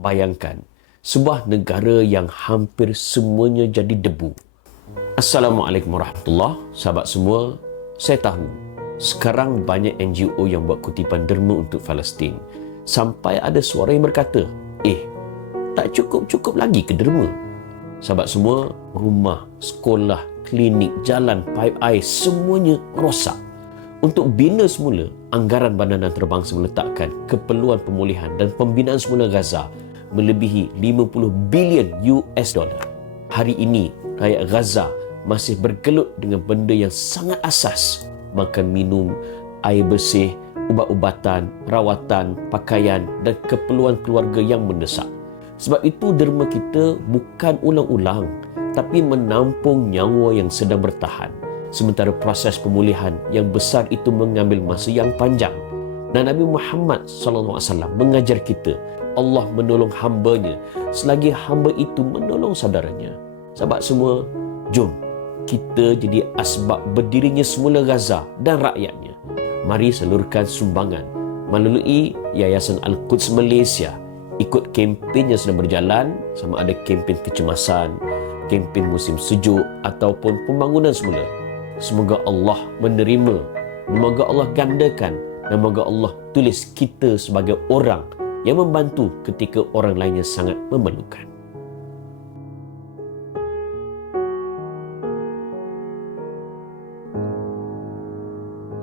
Bayangkan, sebuah negara yang hampir semuanya jadi debu. Assalamualaikum warahmatullahi wabarakatuh. Sahabat semua, saya tahu sekarang banyak NGO yang buat kutipan derma untuk Palestin. Sampai ada suara yang berkata, tak cukup-cukup lagi ke derma? Sahabat semua, rumah, sekolah, klinik, jalan, paip air, semuanya rosak. Untuk bina semula, anggaran Badan Antarabangsa meletakkan keperluan pemulihan dan pembinaan semula Gaza melebihi 50 bilion US dollar. Hari ini, rakyat Gaza masih bergelut dengan benda yang sangat asas: makan minum, air bersih, ubat-ubatan, rawatan, pakaian dan keperluan keluarga yang mendesak. Sebab itu derma kita bukan ulang-ulang, tapi menampung nyawa yang sedang bertahan. Sementara proses pemulihan yang besar itu mengambil masa yang panjang. Dan Nabi Muhammad SAW mengajar kita, Allah menolong hamba-Nya selagi hamba itu menolong saudaranya. Sahabat semua, jom kita jadi asbab berdirinya semula Gaza dan rakyatnya. Mari salurkan sumbangan melalui Yayasan Al-Quds Malaysia. Ikut kempen yang sedang berjalan, sama ada kempen kecemasan, kempen musim sejuk ataupun pembangunan semula. Semoga Allah menerima, semoga Allah gandakan, dan semoga Allah tulis kita sebagai orang yang membantu ketika orang lainnya sangat memerlukan.